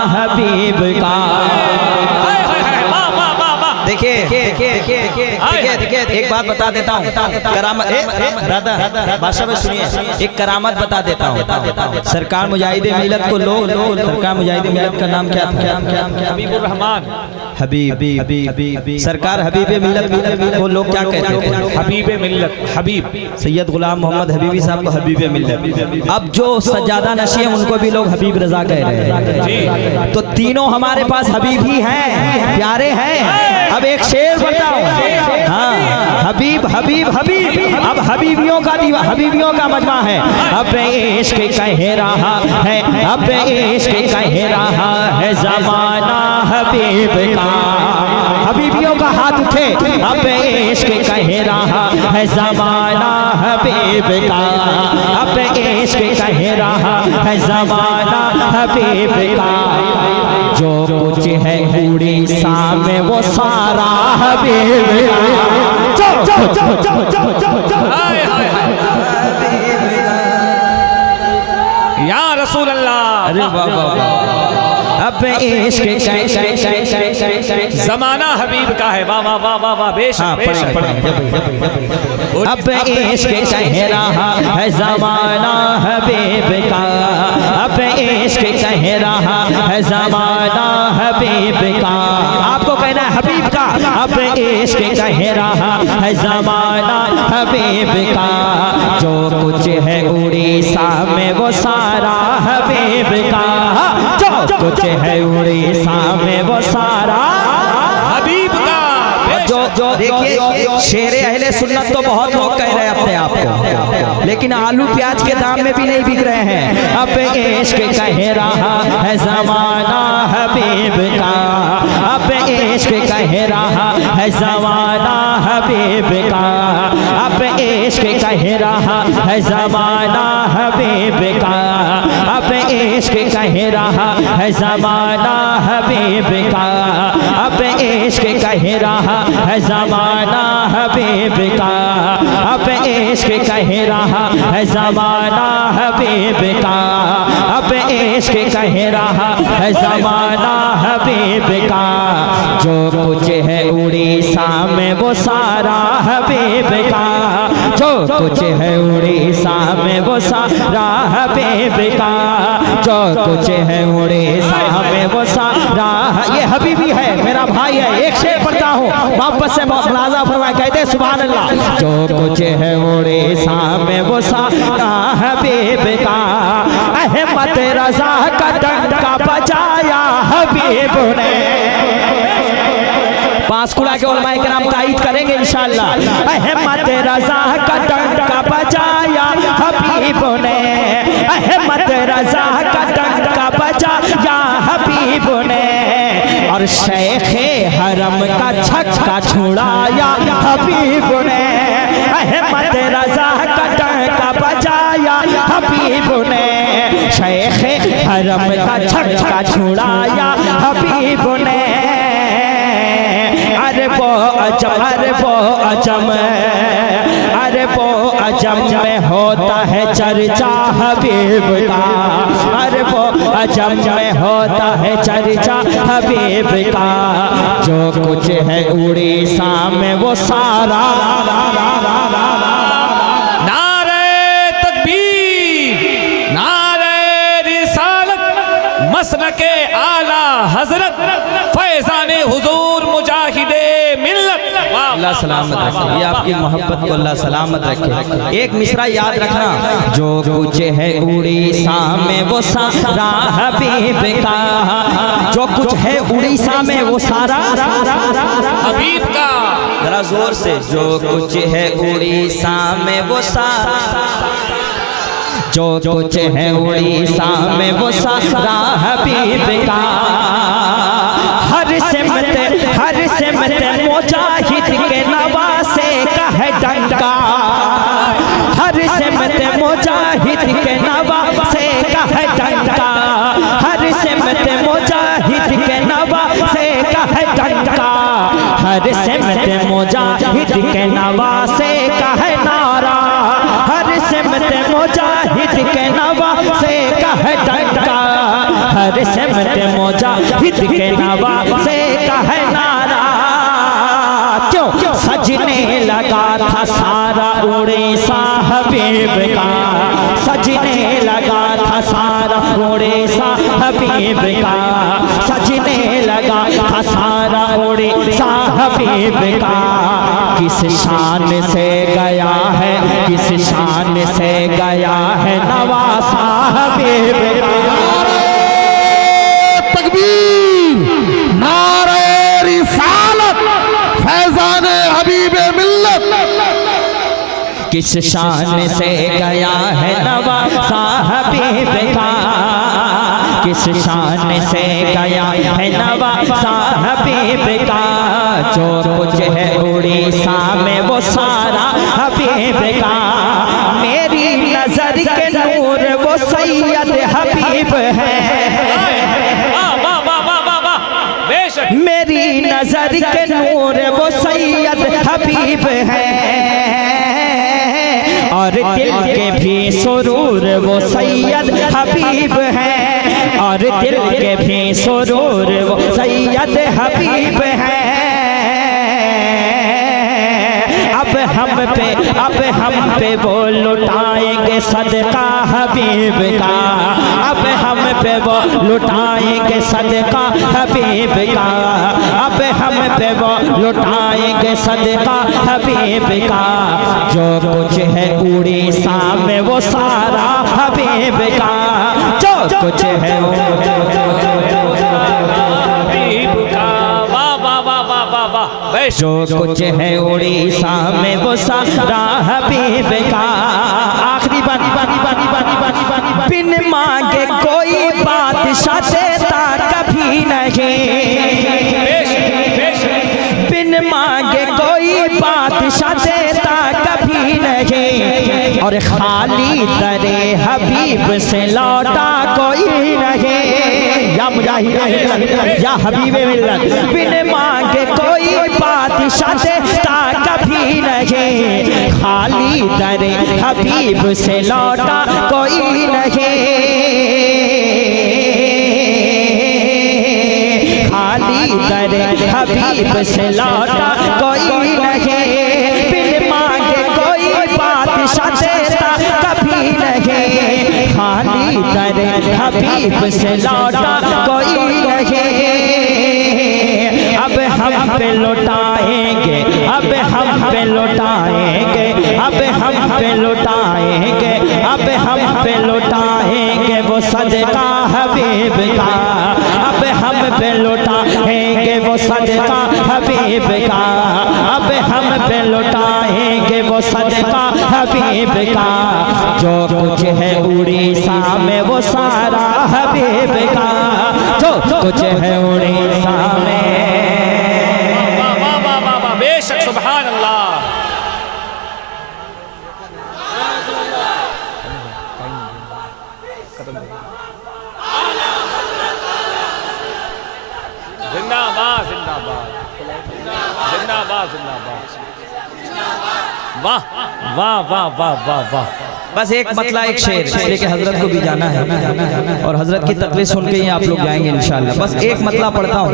हबीब का। देखिए एक बात बता देता हूँ, करामत बादशाह में सुनिए, एक करामत बता देता हूँ। सरकार मुजाहिदे मिल्लत को लोग सरकार मुजाहिदे मिल्लत का नाम क्या था? हबीबुर रहमान। हबीब सरकार हबीबे मिल्लत को लोग क्या कहते थे? हबीबे मिल्लत। हबीब सैयद गुलाम मोहम्मद हबीबी साहब को हबीबे मिल्लत। अब जो सज्जादा नशी है उनको भी लोग हबीब रजा कह रहे हैं। तो तीनों हमारे पास हबीब ही हैं, प्यारे हैं। अब एक शेर बताओ, हाँ हबीब हबीब हबीब। अब हबीबियों का मजमा है। अब इश्क कह रहा है, अब इश्क कह रहा है ज़माना हबीब का। हबीबियों का हाथ उठे। अब इश्क कह रहा है ज़माना हबीब का। अब इश्क कह रहा है ज़माना हबीब का। जो कुछ है उड़ीसा में वो सारा हबीब या रसूल अल्लाह। अरे वाह। अब इश्क जमाना हबीब का है। वाह वाह वाह वाह वाह। बेशक बेशक। अब इश्क कह रहा है ज़माना हबीब का। अब इश्क कह रहा है ज़माना हबीब का। आपको कहना है हबीब का। अब इश्क कह रहा है ज़माना हबीब का। जो कुछ है उड़ीसा में वो सारा हबीब का। जो कुछ है उड़ीसा में वो सारा हबीब का। जो देखिए शेरे अहले सुन्नत तो बहुत लोग कह रहे हैं अपने आप को, लेकिन आलू प्याज के दाम में भी नहीं बिक रहे हैं। अब इश्क कह रहा है ज़माना हबीब का। अब इश्क कह रहा है ज़माना हबीब का। अब इश्क कह रहा है ज़माना हबीब का। अब इश्क कह रहा है ज़माना हबीब का। अब इश्क कह रहा है ज़माना हबीब का। अब इश्क कह रहा है ज़माना हबीब का। अब इश्क कह रहा है ज़माना हबीब का। जो कुछ है उड़ीसा में वो सारा हबीब का। जो कुछ है उड़ीसा में वो सारा हबीब का। जो कुछ है उड़ीसा में वो सारा। ये हबीबी है, मेरा भाई है। एक शेर पढ़ता हूँ, वापस से मुलाजा फरमाए, कहते सुभान अल्लाह। जो कुछ है उड़ीसा में वो सारा हबीब का। अहमद रजा का डंका बजाया हबीब ने। पांचकुड़ा के उलमाए के नाम ताईद करेंगे इंशाअल्लाह। अहमद रजा का डंका बजाया हबीब ने। अहमद रजा का डंका बजाया हबीब ने। और शेखे हरम का छक्का छुड़ाया हबीब ने। अहमद रजा का डंका बजाया हबीब ने। शेखे हरम का छक्का छुड़ाया हबीब ने। अरे वो अजम, अरे वो अजम, अरे वो अजम में होता है चर्चा हबीब का। अरे वो अजम में होता है चर्चा हबीब का। जो कुछ है उड़ीसा में वो सारा। नारे तकबीर, नारे रिसालत, मसलके आला हजरत, फैज़ाने हुजूर मुजाहिदे मिल्लत। अल्लाह सलामत रखे, ये आपकी मोहब्बत को अल्लाह सलामत रखे। एक मिसरा याद रखना, जो कुछ है उड़ीसा में वो सारा हबीब का। जो कुछ है उड़ीसा में वो सारा हबीब का। जरा जोर से, जो कुछ है उड़ीसा में वो सारा। जो कुछ है उड़ीसा में वो सारा हबीब का। हर सिमत मुजाहिद के नवासे का है डंका। हर सिमत मुजाहिद के नवासे का है डंका। हर सिमत मुजाहिद के नवासे का है डंका। हर सिमत मुजाहिद के नवासे का है नारा। हर सिमत मुजाहिद के नवासे का है डंका। हर सिमत मुजाहिद के नवासे का है नारा, क्यों सजने लगा था सारा उड़ीसा हबीब का, सजने लगा था सारा उड़ीसा हबीब का, सजने लगा था सारा उड़ीसा हबीब का। किस शान से गया है, किस शान से गया है नवासा हबीब का। नारे तकबीर, नारे रिसालत, फैजान हबीब मिल्लत। किस शान से गया है नवासा हबीब का, किस शान से गया है नवासा हबीब का। जो कुछ है उड़ीसा में वो सारा हबीब का, मेरी नजर के नूर वो सैयद हबीब है, मेरी नजर के नूर वो सैयद हबीब है, और दिल के भी सुरूर वो सैयद हबीब है, और दिल के भी सुरूर वो सैयद हबीब है। अब हम पे वो लुटाएंगे सदका हबीब का, अब हम पे वो लुटाएंगे सदका हबीब का, अब हम पे वो लुटाएंगे सदका हबीब का। जो कुछ है उड़ीसा में वो सारा हबीब का, जो कुछ है जो कुछ है उड़ीसा में वो सारा हबीब का। आखिरी बानी बानी बानी बानी बानी बानी, बिन मांगे कोई बादशाह देता कभी नहीं, बिन मांगे कोई बादशाह देता कभी नहीं, और खाली दरे हबीब से लौटा कोई नहीं। या मुजाहिद या हबीब मिल्लत, बिन मांगे कोई बादशाह देता कभी नहीं, खाली दरे हबीब से लौटा कोई नहीं, खाली दरे हबीब से लौटा कोई नहीं, बिन मांगे कोई बादशाह देता कभी नहीं, खाली दरे हबीब से लौटा कोई नहीं। अब हम पे लौटाएंगे, अब हम पे लौटाएंगे, अब हम पे लौटाएंगे, अब हम पे लौटाएंगे वो सदका हबीब का, अब हम पे लौटाएंगे वो सदका हबीब का, अब हम पे लौटाएंगे वो सदका हबीब का। जो कुछ है उड़ीसा में वो सारा हबीब का, जो कुछ है उड़ीसा में। बेशक सुभान अल्लाह। जिंदाबाद जिंदाबाद जिंदाबाद जिंदाबाद। वाह वाह वाह वाह वाह वाह। बस एक मतला एक शेर, इसलिए कि हजरत को भी जाना है और हजरत की तकरीर सुन के ही आप लोग जाएंगे इंशाल्लाह। बस एक मतला पढ़ता हूँ।